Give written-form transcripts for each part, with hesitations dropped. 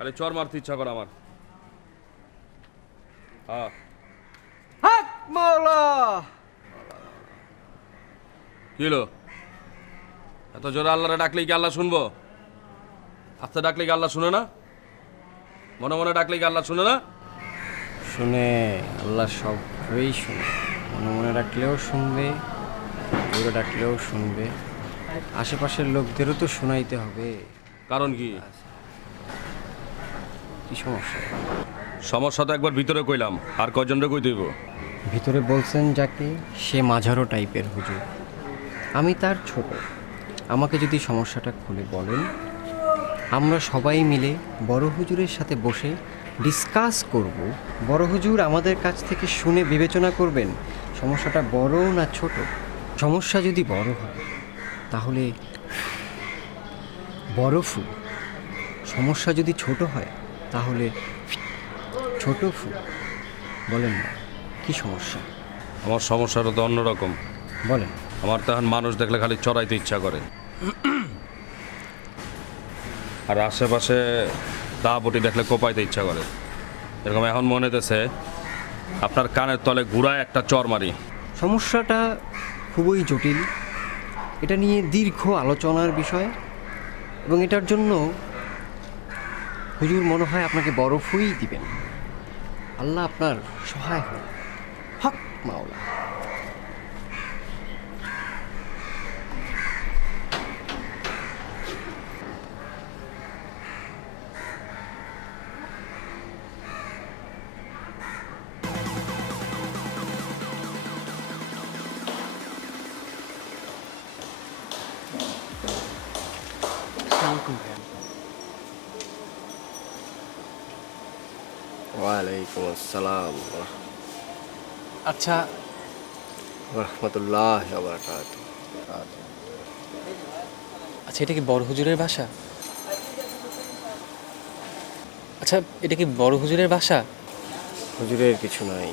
খালি চর মারতে ইচ্ছা করে আমার। হ্যাঁ হক মাওলা। কি হলো? এত জোরে আল্লাহরে ডাকলেই কি আল্লাহ শুনবো? আস্তে ডাকলে কি আল্লাহ শুনে না? মনে মনে ডাকলে কি আল্লাহ শুনে না? শুনে, আল্লাহ সবই শুনে। মনে মনে ডাকলেও শুনবে, জোরে ডাকলেও শুনবে। আশেপাশের লোকদেরও তো শোনাইতে হবে। কারণ কি? কি সমস্যা? সমস্যা তো একবার ভিতরে কইলাম, আর কয়জনরে কই দিব? ভিতরে বলছেন যাকে, সে মাঝারো টাইপের হুজুর, আমি তার ছোট। আমাকে যদি সমস্যাটা খুলে বলেন, আমরা সবাই মিলে বড় হুজুরের সাথে বসে ডিসকাস করব। বড় হুজুর আমাদের কাছ থেকে শুনে বিবেচনা করবেন সমস্যাটা বড় না ছোট। সমস্যা যদি বড় হয় তাহলে বড় ফু, সমস্যা যদি ছোট হয় তাহলে ছোট ফু। বলেন না, কি সমস্যা? আমার সমস্যাটা তো অন্যরকম। বলেন। আমার তখন মানুষ দেখলে খালি চড়াইতে ইচ্ছা করে, আর আশেপাশে দাপটি দেখলে কোপাইতে ইচ্ছা করে। এরকম এখন মনে হতেছে আপনার কানের তলে ঘুরায় একটা চর মারি। সমস্যাটা খুবই জটিল, এটা নিয়ে দীর্ঘ আলোচনার বিষয়, এবং এটার জন্য হুজুর মনে হয় আপনাকে বরফই দিবেন। আল্লাহ আপনার সহায় হয়। হক মাওলা। ওয়ালাইকুম আসসালাম আচ্ছা রহমতুল্লাহ বারাকাত। আচ্ছা, এটা কি বড় হুজুরের বাসা? আচ্ছা, এটা কি বড় হুজুরের বাসা? হুজুরের কিছু নাই,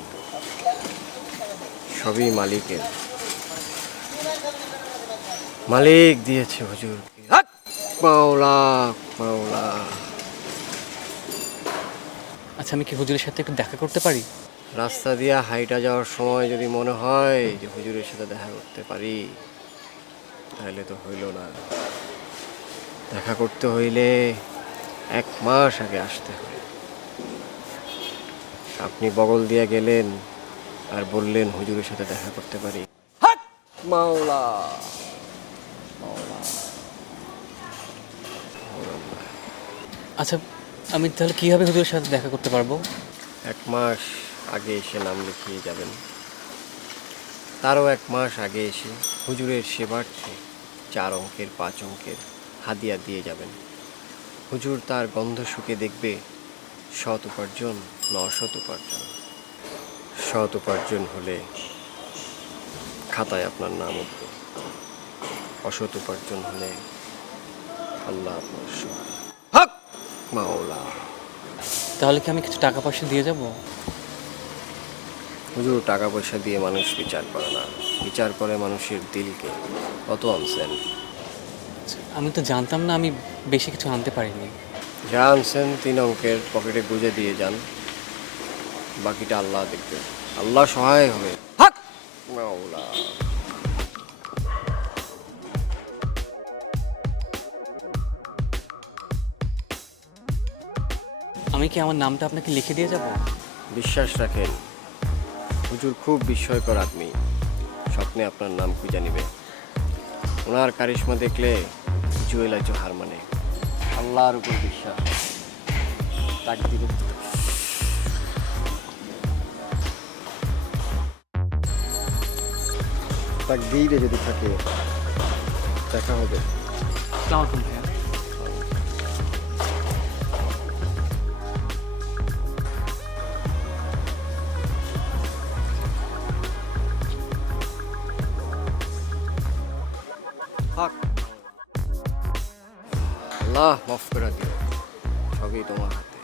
সবই মালিকের। মালিক দিয়েছে হুজুর। হক মাওলা মাওলা। আচ্ছা, আমি কি হুজুরের সাথে একটু দেখা করতে পারি? রাস্তা দিয়ে হাইটা যাওয়ার সময় যদি মনে হয় যে হুজুরের সাথে দেখা করতে পারি, তাহলে তো হইল না। দেখা করতে হইলে 1 মাস আগে আসতে হয়। আপনি বগল দিয়ে গেলেন আর বললেন হুজুরের সাথে দেখা করতে পারি। হক মাওলা মাওলা। আচ্ছা, আমি তাহলে কীভাবে হুজুরের সাথে দেখা করতে পারবো? 1 মাস আগে এসে নাম লিখিয়ে যাবেন। তারও 1 মাস আগে এসে হুজুরের সেবার্থে 4 অঙ্কের 5 অঙ্কের হাদিয়া দিয়ে যাবেন। হুজুর তার গন্ধ শুকে দেখবে সৎ উপার্জন না অসৎ উপার্জন। সৎ উপার্জন হলে খাতায় আপনার নাম উঠবে, অসৎ উপার্জন হলে আল্লাহ আপনার সহায়। হক মাওলা। তাহলে কি আমি কিছু টাকা পয়সা দিয়ে যাব? হুজুর টাকা পয়সা দিয়ে মানুষ বিচার করে না, বিচার করে মানুষের দিলকে। কত আনছেন? আচ্ছা, আমি তো জানতাম না, আমি বেশি কিছু আনতে পারিনি। যা আনছেন 3 অঙ্কের পকেটে গুঁজে দিয়ে যান, বাকিটা আল্লাহ দেখবে। আল্লাহ সহায় হবে। হক মাওলা। আমি কি আমার নামটা আপনাকে লিখে দিয়ে যাব? বিশ্বাস রাখেন, হুজুর খুব বিস্ময়কর আদমি। স্বপ্নে আপনার নাম খুঁজে নিবে। ওনার কারিশমা দেখলে জুয়েলাইজ হার মানে। আল্লাহর উপর বিশ্বাস, তাক দিবে। তাক দিলে যদি থাকে দেখা হবে। আসসালামু আলাইকুম ভাইয়া। হক আল্লাহ মাফ করে দিও, সবই তোমার হাতে।